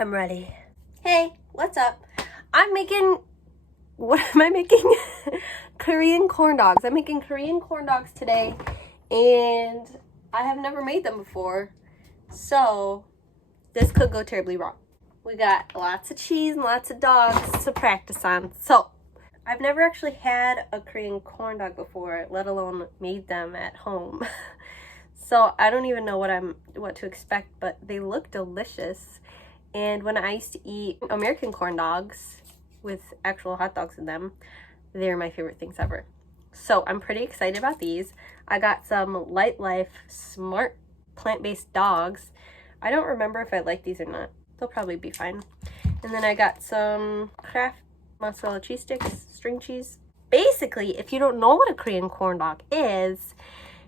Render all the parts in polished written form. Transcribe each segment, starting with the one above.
I'm ready. Hey, what's up? What am I making? Korean corn dogs. I'm making Korean corn dogs today, and I have never made them before, so this could go terribly wrong. We got lots of cheese and lots of dogs to practice on. So, I've never actually had a Korean corn dog before, let alone made them at home. So, I don't even know what to expect, but they look delicious. And when I used to eat American corn dogs with actual hot dogs in them, they're my favorite things ever. So I'm pretty excited about these. I got some Light Life Smart plant-based dogs. I don't remember if I like these or not. They'll probably be fine. And then I got some Kraft mozzarella cheese sticks, string cheese. Basically, if you don't know what a Korean corn dog is,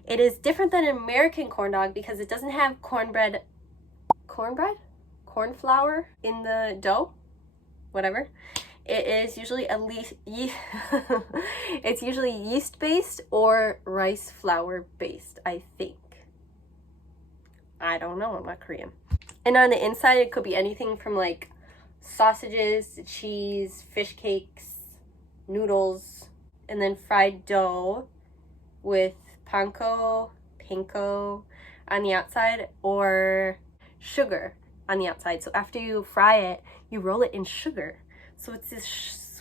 it is different than an American corn dog because it doesn't have cornflour in the dough, whatever. It is usually it's usually yeast based or rice flour based, I think. I don't know, I'm not Korean. And on the inside, it could be anything from like sausages to cheese, fish cakes, noodles, and then fried dough with panko on the outside, or sugar on the outside. So after you fry it, you roll it in sugar. So it's this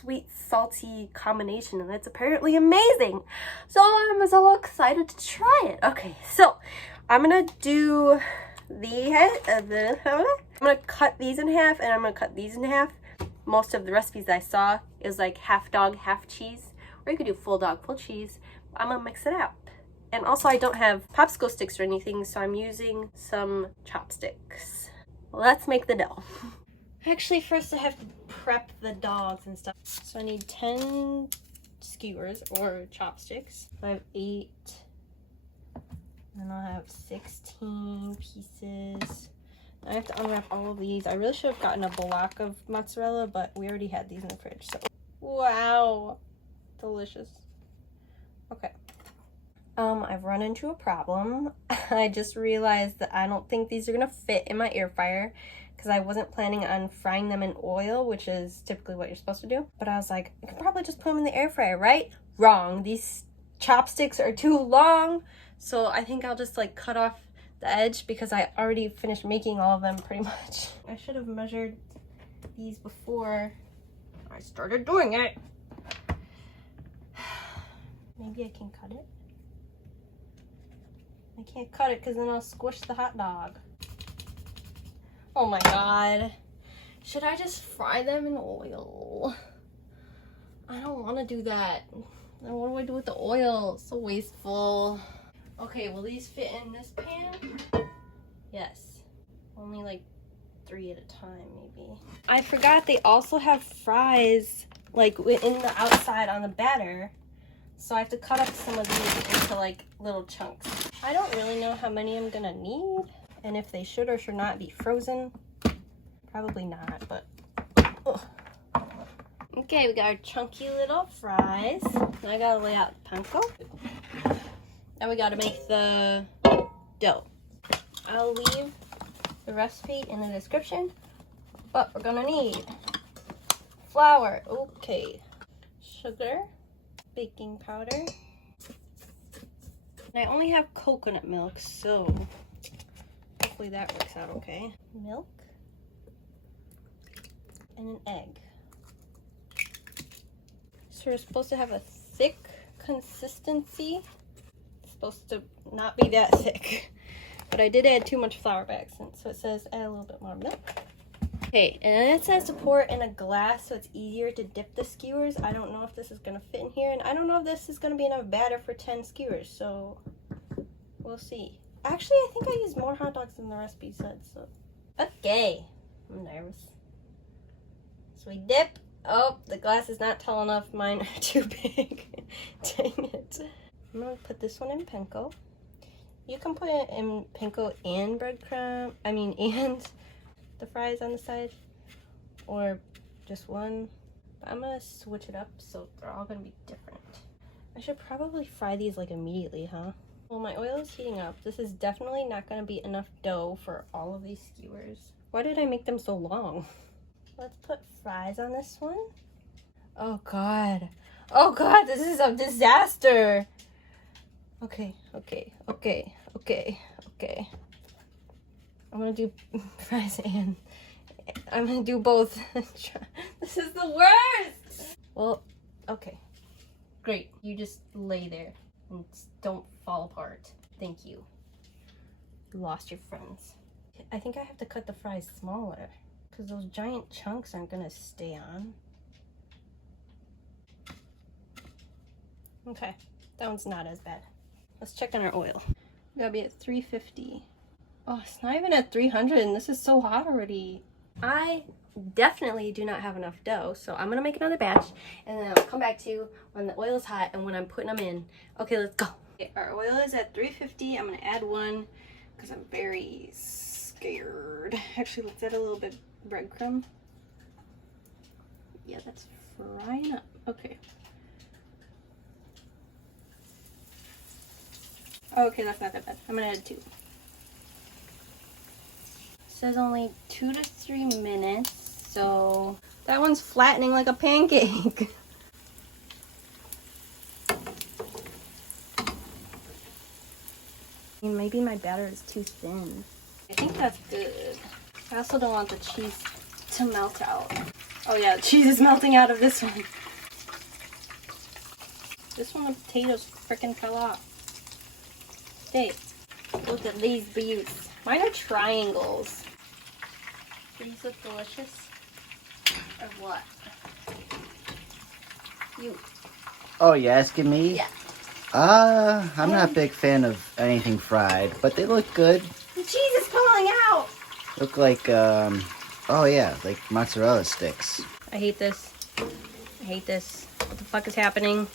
sweet, salty combination, and it's apparently amazing. So I'm so excited to try it. Okay, so I'm gonna do I'm gonna cut these in half, and I'm gonna cut these in half. Most of the recipes I saw is like half dog, half cheese, or you could do full dog, full cheese. I'm gonna mix it out. And also I don't have popsicle sticks or anything, so I'm using some chopsticks. Let's make the dough. Actually, first I have to prep the dogs and stuff. So I need 10 skewers or chopsticks. I have 8. And I'll have 16 pieces. I have to unwrap all of these. I really should have gotten a block of mozzarella, but we already had these in the fridge. So, wow, delicious. Okay. I've run into a problem. I just realized that I don't think these are gonna fit in my air fryer because I wasn't planning on frying them in oil, which is typically what you're supposed to do. But I was like, I could probably just put them in the air fryer, right? Wrong. These chopsticks are too long, so I think I'll just like cut off the edge because I already finished making all of them pretty much. I should have measured these before I started doing it. Maybe I can cut it. I can't cut it because then I'll squish the hot dog. Oh my god. Should I just fry them in oil? I don't want to do that. Then what do I do with the oil? It's so wasteful. Okay, will these fit in this pan? Yes. Only like 3 at a time, maybe. I forgot they also have fries like in the outside on the batter. So I have to cut up some of these into like little chunks. I don't really know how many I'm gonna need and if they should or should not be frozen. Probably not, but ugh. Okay, we got our chunky little fries. Now I gotta lay out the panko. Now we gotta make the dough. I'll leave the recipe in the description, but we're gonna need flour, okay, sugar, baking powder. And I only have coconut milk, so hopefully that works out okay. Milk and an egg. So we're supposed to have a thick consistency. It's supposed to not be that thick, but I did add too much flour by accident, so it says add a little bit more milk. Okay, and then it says to pour it in a glass so it's easier to dip the skewers. I don't know if this is going to fit in here, and I don't know if this is going to be enough batter for 10 skewers, so we'll see. Actually, I think I used more hot dogs than the recipe said, so. Okay, I'm nervous. So we dip. Oh, the glass is not tall enough. Mine are too big. Dang it. I'm going to put this one in panko. You can put it in panko and breadcrumb, and the fries on the side, or just one. But I'm gonna switch it up so they're all gonna be different. I should probably fry these like immediately, huh? Well, my oil is heating up. This is definitely not going to be enough dough for all of these skewers. Why did I make them so long? Let's put fries on this one. Oh god. Oh god, this is a disaster. Okay. I'm gonna do fries and I'm gonna do both. This is the worst. Well, okay. Great. You just lay there and don't fall apart. Thank you. You lost your friends. I think I have to cut the fries smaller because those giant chunks aren't gonna stay on. Okay, that one's not as bad. Let's check on our oil. We gotta be at 350. Oh, it's not even at 300 and this is so hot already. I definitely do not have enough dough, so I'm gonna make another batch and then I'll come back to you when the oil is hot and when I'm putting them in. Okay, let's go. Okay, our oil is at 350. I'm gonna add one because I'm very scared. Actually, let's add a little bit breadcrumb. Yeah, that's frying up. Okay. Okay, that's not that bad. I'm gonna add 2. It says only 2 to 3 minutes, so that one's flattening like a pancake. Maybe my batter is too thin. I think that's good. I also don't want the cheese to melt out. Oh yeah, the cheese is melting out of this one. This one, the potatoes freaking fell off. Hey, look at these beauties. Mine are triangles. These look delicious. Or what? You. Oh, you asking me? Yeah. I'm not a big fan of anything fried, but they look good. The cheese is falling out. Look like, oh yeah, like mozzarella sticks. I hate this. I hate this. What the fuck is happening?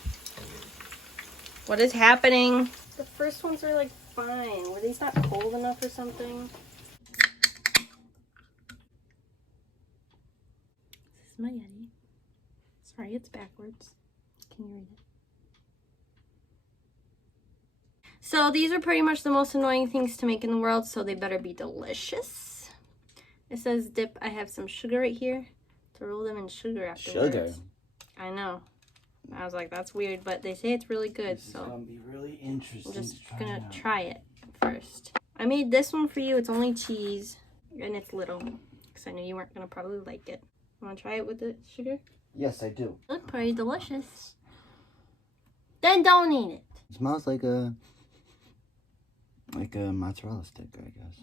What is happening? The first ones are like fine. Were these not cold enough or something? This is my Yeti. Sorry, it's backwards. Can you read it? So these are pretty much the most annoying things to make in the world, so they better be delicious. It says dip. I have some sugar right here to roll them in sugar afterwards. Sugar? I know. I was like, that's weird, but they say it's really good, This so is gonna be really interesting. I'm just gonna try it first. I made this one for you. It's only cheese, and it's little, because I knew you weren't gonna probably like it. Want to try it with the sugar? Yes, I do. Look pretty delicious. Then don't eat it. It smells like a mozzarella stick, I guess.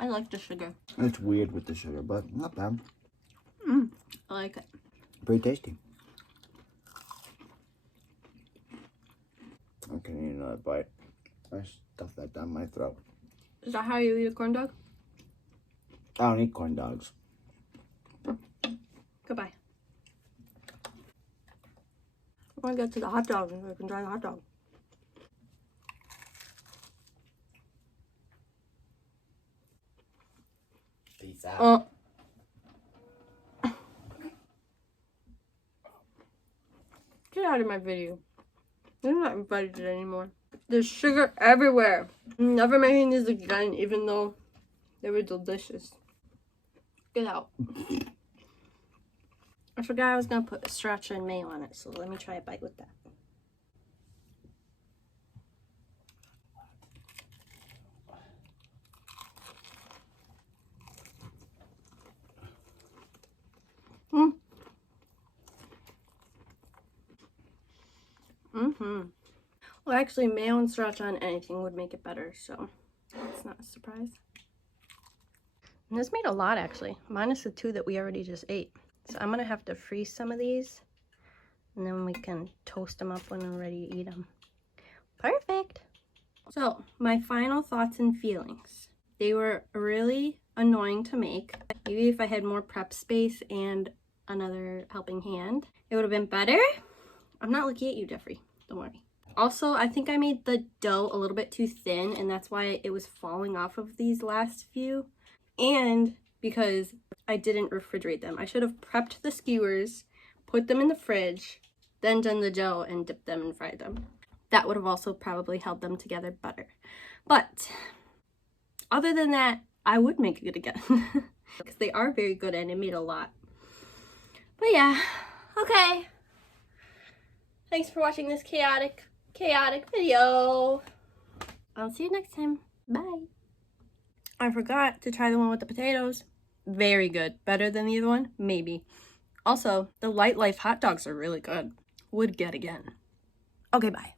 I like the sugar. It's weird with the sugar, but not bad. I like it. Pretty tasty. I can eat another bite. I stuff that down my throat. Is that how you eat a corn dog? I don't eat corn dogs. Goodbye. I want to get to the hot dog and I can try the hot dog. Peace out. Get out of my video. You're not invited anymore. There's sugar everywhere. I'm never making these again, even though they were delicious. Get out. I forgot I was going to put sriracha and mayo on it, so let me try a bite with that. Well, actually, mayo and sriracha on anything would make it better, so it's not a surprise. And this made a lot, actually, minus the 2 that we already just ate. So I'm gonna have to freeze some of these, and then we can toast them up when we're ready to eat them. Perfect. So my final thoughts and feelings. They were really annoying to make. Maybe if I had more prep space and another helping hand, it would have been better. I'm not looking at you, Jeffrey. Don't worry. Also, I think I made the dough a little bit too thin, and that's why it was falling off of these last few. And because I didn't refrigerate them. I should have prepped the skewers, put them in the fridge, then done the dough and dipped them and fried them. That would have also probably held them together better. But other than that, I would make it again. Because they are very good and it made a lot. But yeah, okay. Thanks for watching this chaotic video. I'll see you next time. Bye. I forgot to try the one with the potatoes. Very good. Better than the other one? Maybe. Also, the Light Life hot dogs are really good. Would get again. Okay, bye.